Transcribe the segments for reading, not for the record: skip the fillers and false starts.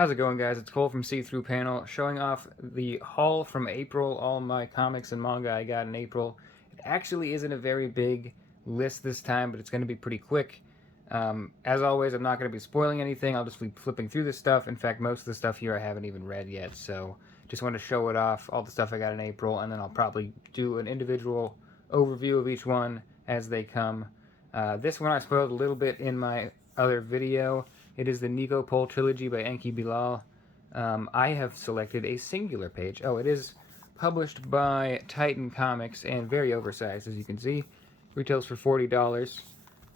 How's it going, guys? It's Cole from See Through Panel, showing off the haul from April, all my comics and manga I got in April. It actually isn't a very big list this time, but it's going to be pretty quick. As always, I'm not going to be spoiling anything. I'll just be flipping through this stuff. In fact, most of the stuff here I haven't even read yet, so just want to show it off, all the stuff I got in April, and then I'll probably do an individual overview of each one as they come. This one I spoiled a little bit in my other video. It is the Nikopole Trilogy by Enki Bilal. I have selected a singular page. Oh, it is published by Titan Comics and very oversized, as you can see. Retails for $40.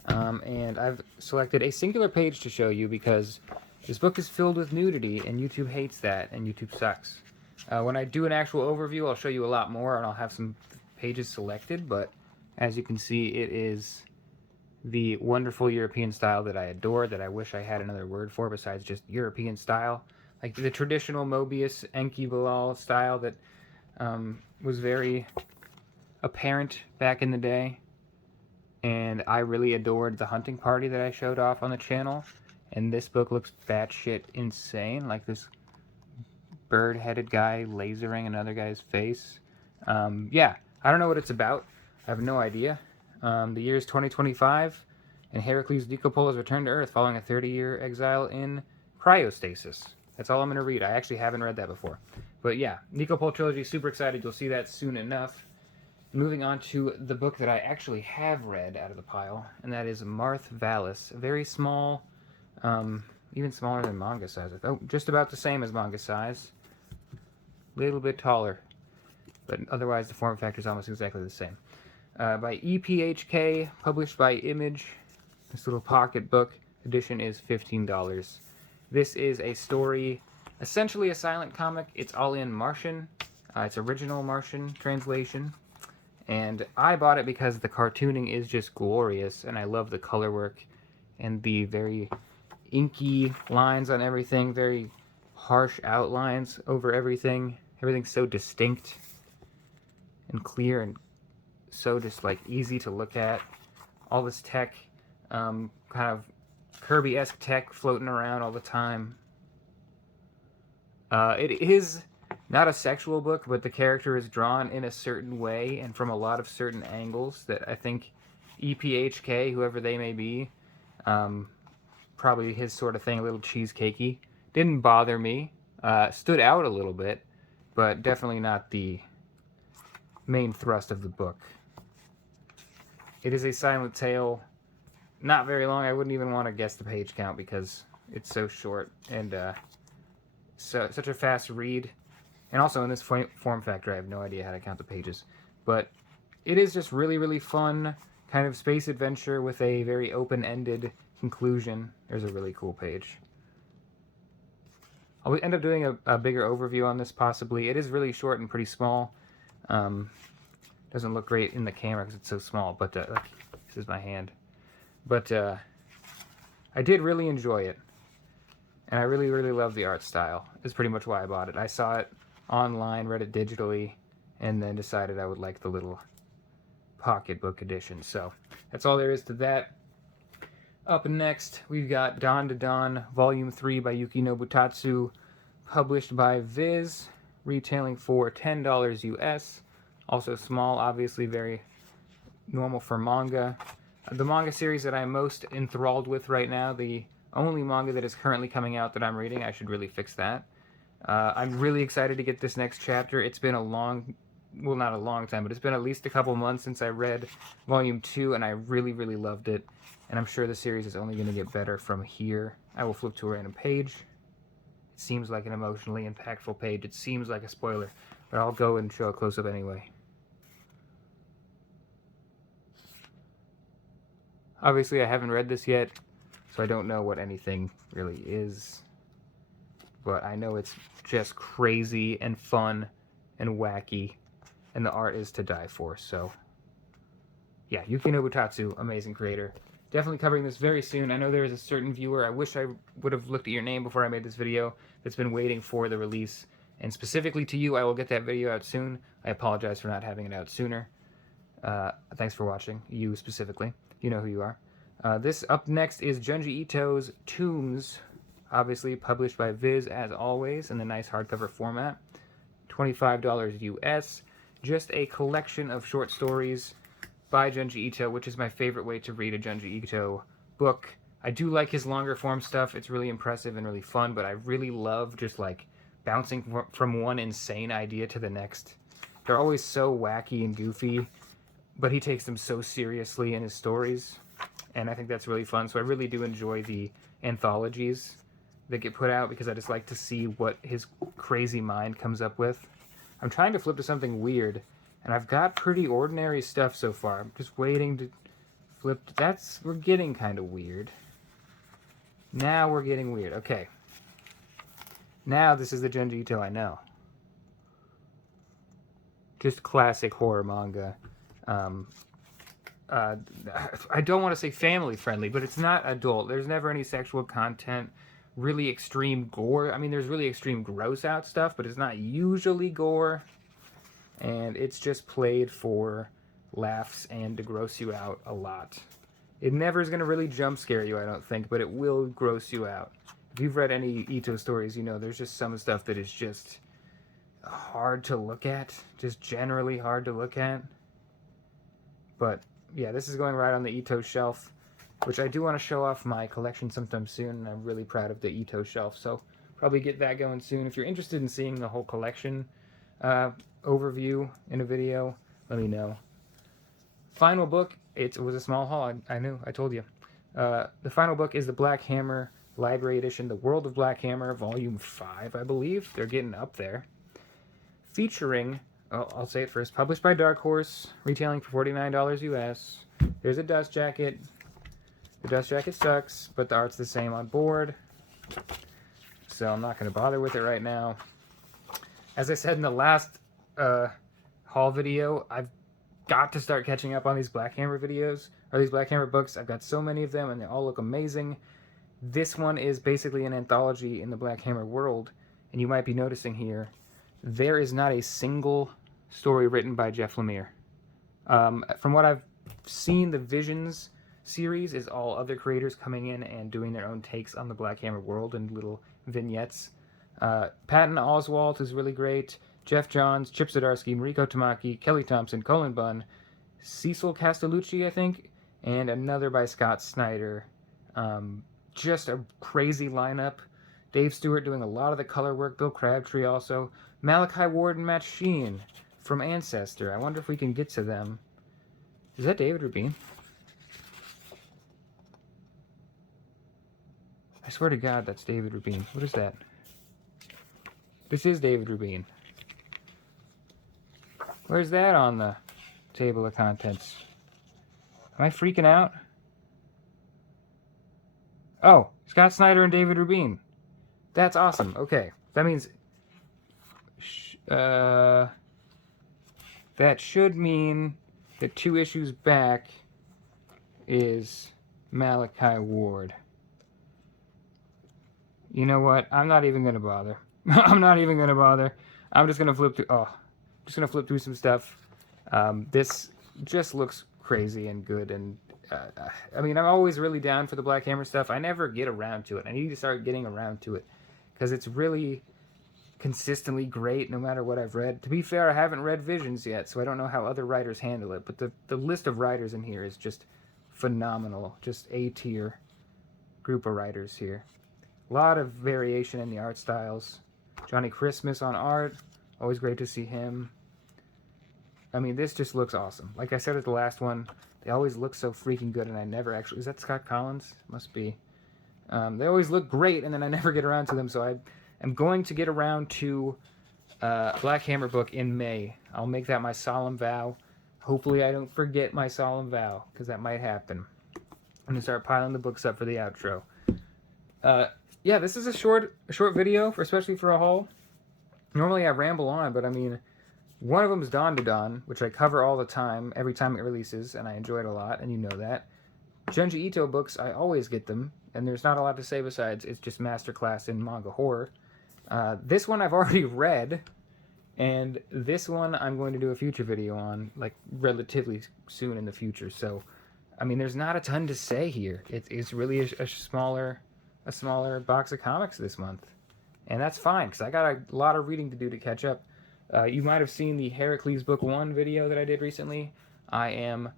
And I've selected a singular page to show you because this book is filled with nudity, and YouTube hates that, and YouTube sucks. When I do an actual overview, I'll show you a lot more, and I'll have some pages selected, but as you can see, it is the wonderful European style that I adore, that I wish I had another word for besides just European style. Like the traditional Mobius Enki Bilal style that was very apparent back in the day. And I really adored the hunting party that I showed off on the channel. And this book looks batshit insane, like this bird-headed guy lasering another guy's face. Yeah, I don't know what it's about. I have no idea. The year is 2025, and Heracles Nikopole has returned to Earth following a 30-year exile in cryostasis. That's all I'm going to read. I actually haven't read that before. But yeah, Nikopole Trilogy, super excited. You'll see that soon enough. Moving on to the book that I actually have read out of the pile, and that is Marth Valis. Very small, even smaller than manga size. Oh, just about the same as manga size. A little bit taller, but otherwise the form factor is almost exactly the same. By EPHK, published by Image. This little pocket book edition is $15. This is a story, essentially a silent comic. It's all in Martian. It's original Martian translation. And I bought it because the cartooning is just glorious, and I love the color work and the very inky lines on everything, very harsh outlines over everything. Everything's so distinct and clear and so just like easy to look at. All this tech, kind of Kirby-esque tech floating around all the time. It is not a sexual book, but the character is drawn in a certain way and from a lot of certain angles that I think EPHK, whoever they may be, probably his sort of thing, a little cheesecakey, didn't bother me. Stood out a little bit, but definitely not the main thrust of the book. It is a silent tale, not very long. I wouldn't even want to guess the page count because it's so short and such a fast read. And also in this form factor, I have no idea how to count the pages. But it is just really, really fun kind of space adventure with a very open-ended conclusion. There's a really cool page. I'll end up doing a bigger overview on this possibly. It is really short and pretty small. Doesn't look great in the camera because it's so small, but this is my hand. But I did really enjoy it, and I really, really love the art style. Is pretty much why I bought it. I saw it online, read it digitally, and then decided I would like the little pocketbook edition. So that's all there is to that. Up next, we've got Dawn to Dawn, Volume 3 by Yuki Nobutatsu, published by Viz, retailing for $10 US. Also small, obviously very normal for manga. The manga series that I'm most enthralled with right now, the only manga that is currently coming out that I'm reading, I should really fix that. I'm really excited to get this next chapter. It's been a long, well, not a long time, but it's been at least a couple months since I read Volume 2, and I really, really loved it. And I'm sure the series is only going to get better from here. I will flip to a random page. It seems like an emotionally impactful page. It seems like a spoiler, but I'll go and show a close-up anyway. Obviously, I haven't read this yet, so I don't know what anything really is. But I know it's just crazy and fun and wacky, and the art is to die for. So, yeah, Yuki Nobutatsu, amazing creator. Definitely covering this very soon. I know there is a certain viewer, I wish I would have looked at your name before I made this video, that's been waiting for the release. And specifically to you, I will get that video out soon. I apologize for not having it out sooner. Thanks for watching, you specifically. You know who you are. This up next is Genji Ito's Tombs. obviously published by Viz as always in the nice hardcover format. $25 US. Just a collection of short stories by Genji Ito, which is my favorite way to read a Genji Ito book. I do like his longer form stuff. It's really impressive and really fun, but I really love just like bouncing from one insane idea to the next. They're always so wacky and goofy, but he takes them so seriously in his stories, and I think that's really fun. So I really do enjoy the anthologies that get put out because I just like to see what his crazy mind comes up with. I'm trying to flip to something weird, and I've got pretty ordinary stuff so far. I'm just waiting to flip. We're getting kind of weird. Now we're getting weird. Okay. Now this is the Genji Ito I know. Just classic horror manga. I don't want to say family friendly, but it's not adult. There's never any sexual content, really extreme gore. I mean, there's really extreme gross out stuff, but it's not usually gore. And it's just played for laughs and to gross you out a lot. It never is going to really jump scare you, I don't think, but it will gross you out. If you've read any Ito stories, you know there's just some stuff that is just hard to look at. Just generally hard to look at. But, yeah, this is going right on the Ito shelf, which I do want to show off my collection sometime soon, and I'm really proud of the Ito shelf, so probably get that going soon. If you're interested in seeing the whole collection overview in a video, let me know. Final book, it was a small haul, I told you. The final book is the Black Hammer Library Edition, The World of Black Hammer, Volume 5, I believe. They're getting up there. Featuring, I'll say it first, published by Dark Horse, retailing for $49 US. There's a dust jacket. The dust jacket sucks, but the art's the same on board. So I'm not going to bother with it right now. As I said in the last haul video, I've got to start catching up on these Black Hammer videos, or these Black Hammer books. I've got so many of them, and they all look amazing. This one is basically an anthology in the Black Hammer world, and you might be noticing here, there is not a single story written by Jeff Lemire. From what I've seen, the Visions series is all other creators coming in and doing their own takes on the Black Hammer world and little vignettes. Patton Oswalt is really great. Jeff Johns, Chip Zdarsky, Mariko Tamaki, Kelly Thompson, Colin Bunn, Cecil Castellucci, I think, and another by Scott Snyder. Just a crazy lineup. Dave Stewart doing a lot of the color work. Bill Crabtree also. Malachi Ward and Matt Sheehan from Ancestor. I wonder if we can get to them. Is that David Rubin? I swear to God, that's David Rubin. What is that? This is David Rubin. Where's that on the table of contents? Am I freaking out? Oh, Scott Snyder and David Rubin. That's awesome. Okay. That means... that should mean that 2 issues back is Malachi Ward. You know what? I'm not even going to bother. I'm not even going to bother. I'm just going to flip through... Oh. I'm just going to flip through some stuff. This just looks crazy and good. And I mean, I'm always really down for the Black Hammer stuff. I never get around to it. I need to start getting around to it. Because it's really consistently great no matter what I've read. To be fair, I haven't read Visions yet, so I don't know how other writers handle it. But the list of writers in here is just phenomenal. Just A-tier group of writers here. A lot of variation in the art styles. Johnny Christmas on art. Always great to see him. I mean, this just looks awesome. Like I said at the last one, they always look so freaking good, and I never actually... Is that Scott Collins? Must be. They always look great, and then I never get around to them, so I am going to get around to Black Hammer book in May. I'll make that my solemn vow. Hopefully I don't forget my solemn vow, because that might happen. I'm going to start piling the books up for the outro. Yeah, this is a short video, especially for a haul. Normally I ramble on, but I mean, one of them is Dawn to Dawn, which I cover all the time, every time it releases, and I enjoy it a lot, and you know that. Genji Ito books, I always get them, and there's not a lot to say besides it's just masterclass in manga horror. This one I've already read, and this one I'm going to do a future video on, like, relatively soon in the future, so, I mean, there's not a ton to say here. It's really a smaller a smaller box of comics this month. And that's fine, because I got a lot of reading to do to catch up. You might have seen the Heracles Book 1 video that I did recently. I am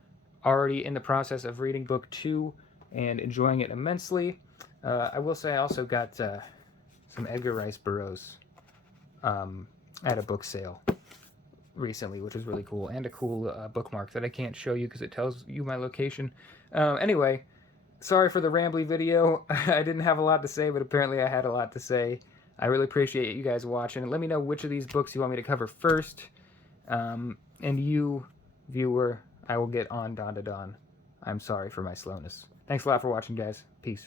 already in the process of reading Book 2 and enjoying it immensely. I will say I also got some Edgar Rice Burroughs at a book sale recently, which was really cool, and a cool bookmark that I can't show you because it tells you my location. Anyway, sorry for the rambly video. I didn't have a lot to say, but apparently I had a lot to say. I really appreciate you guys watching. Let me know which of these books you want me to cover first. And you, viewer, I will get on Don to Don. I'm sorry for my slowness. Thanks a lot for watching, guys. Peace.